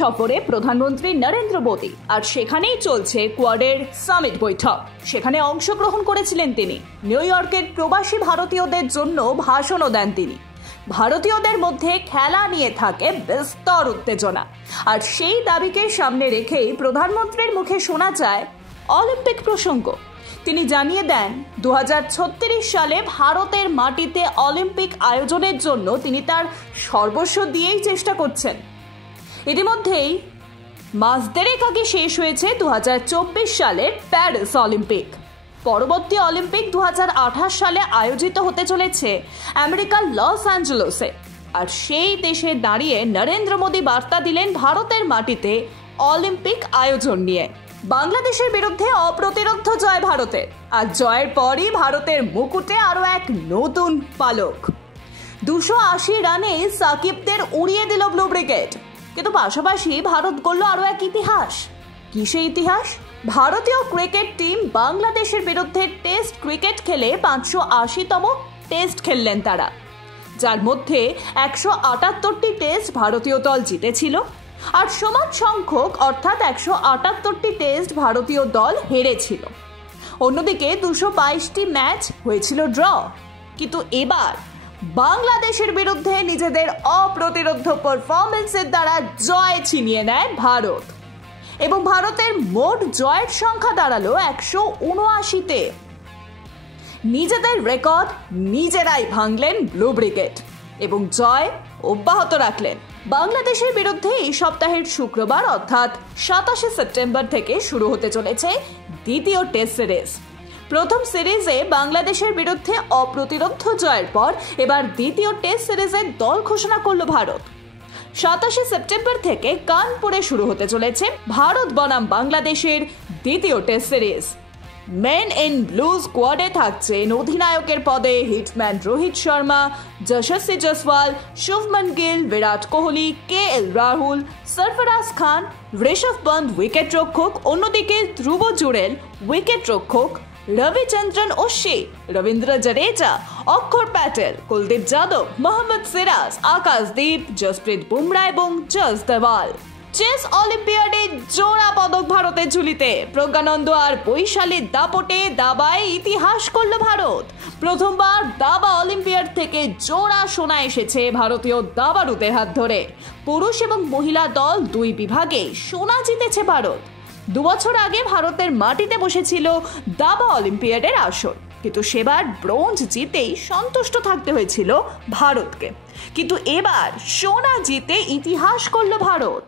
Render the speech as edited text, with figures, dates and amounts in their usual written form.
সফরে প্রধানমন্ত্রী নরেন্দ্র মোদী, আর সেখানেই চলছে কোয়াডের সামিট বৈঠক। সেখানে অংশগ্রহণ করেছিলেন তিনি। নিউ ইয়র্কের প্রবাসী ভারতীয়দের জন্য ভাষণও দেন তিনি। ভারতীয়দের মধ্যে খেলা নিয়ে থাকে বিস্তর উত্তেজনা, আর সেই দাবিকে সামনে রেখেই প্রধানমন্ত্রীর মুখে শোনা যায় অলিম্পিক প্রসঙ্গ। তিনি জানিয়ে দেন 2036 সালে ভারতের মাটিতে অলিম্পিক আয়োজনের জন্য তিনি তার সর্বস্ব দিয়েই চেষ্টা করছেন। ইতিমধ্যেই মাস দেড়েক আগে শেষ হয়েছে 2024 সালের প্যারিস অলিম্পিক। পরবর্তী অলিম্পিক 2028 সালে আয়োজিত হতে চলেছে আমেরিকার লস অ্যাঞ্জেলেসে। আর সেই দেশে দাঁড়িয়ে নরেন্দ্র মোদী বার্তা দিলেন ভারতের মাটিতে অলিম্পিক আয়োজন নিয়ে। বাংলাদেশের বিরুদ্ধে অপ্রতিরোধ্য জয় ভারতের, আর জয়ের পরই ভারতের মুকুটে আরো এক নতুন পালক। 280 রানে সাকিবদের উড়িয়ে দিল ব্লু ব্রিগেড। কিন্তু পাশাপাশি ভারত গড়ল আরো এক ইতিহাস। কি সেই ইতিহাস? ভারতীয় ক্রিকেট টিম বাংলাদেশের বিরুদ্ধে টেস্ট ক্রিকেট খেলে 580তম টেস্ট খেললেন তারা, যার মধ্যে 178টি টেস্ট ভারতীয় দল জিতেছিল, আর সমান সংখ্যক অর্থাৎ 178টি টেস্ট ভারতীয় দল হেরেছিল। অন্যদিকে 222টি ম্যাচ হয়েছিল ড্র। কিন্তু এবার বাংলাদেশের বিরুদ্ধে নিজেদের অপ্রতিরোধ্য পারফরমেন্সের দ্বারা জয় ছিনিয়ে নেয় ভারত, এবং ভারতের মোট জয়ের সংখ্যা দাঁড়ালো 179-তে। নিজেদের রেকর্ড নিজেরাই ভাঙলেন ব্লু ব্রিগেড এবং জয় অব্যাহত রাখলেন। বাংলাদেশের বিরুদ্ধে এই সপ্তাহের শুক্রবার অর্থাৎ 27 সেপ্টেম্বর থেকে শুরু হতে চলেছে দ্বিতীয় টেস্ট সিরিজ। প্রথম সিরিজে বাংলাদেশের বিরুদ্ধে অপ্রতিরোধ্য জয়ের পর এবার দ্বিতীয় টেস্ট সিরিজের দল ঘোষণা করল ভারত। 27 সেপ্টেম্বর থেকে কানপুরে শুরু হতে চলেছে ভারত বনাম বাংলাদেশের দ্বিতীয় test series. Men in blue স্কোয়াডে থাকছেন অধিনায়কের পদে হিটম্যান রোহিত শর্মা, যশস্বী জয়সওয়াল, শুভমন গিল, বিরাট কোহলি, KL রাহুল, সরফরাজ খান, ঋষভ পন্ত উইকেট রক্ষক। অন্যদিকে ধ্রুব জুরেল উইকেট রক্ষক, রবিচন্দ্রন অশ্বিন, রবীন্দ্র জাদেজা, অক্ষর প্যাটেল, কুলদীপ যাদব, মোহাম্মদ সিরাজ, আকাশদীপ, জসপ্রীত বুমরা এবং জস দেওয়াল। চেস অলিম্পিয়াডে জোড়া পদক ভারতের ঝুলিতে। প্রজ্ঞানন্দ আর বৈশালীর দাপটে দাবায় ইতিহাস করল ভারত। প্রথমবার দাবা অলিম্পিয়াড থেকে জোড়া সোনা এসেছে ভারতীয় দাবাড়ুদের হাত ধরে। পুরুষ এবং মহিলা দল দুই বিভাগে সোনা জিতেছে ভারত। 2 বছর আগে ভারতের মাটিতে বসেছিল দাবা অলিম্পিয়াডের আসর, কিন্তু সেবার ব্রোঞ্জ জিতেই সন্তুষ্ট থাকতে হয়েছিল ভারতকে। কিন্তু এবার সোনা জিতে ইতিহাস করল ভারত।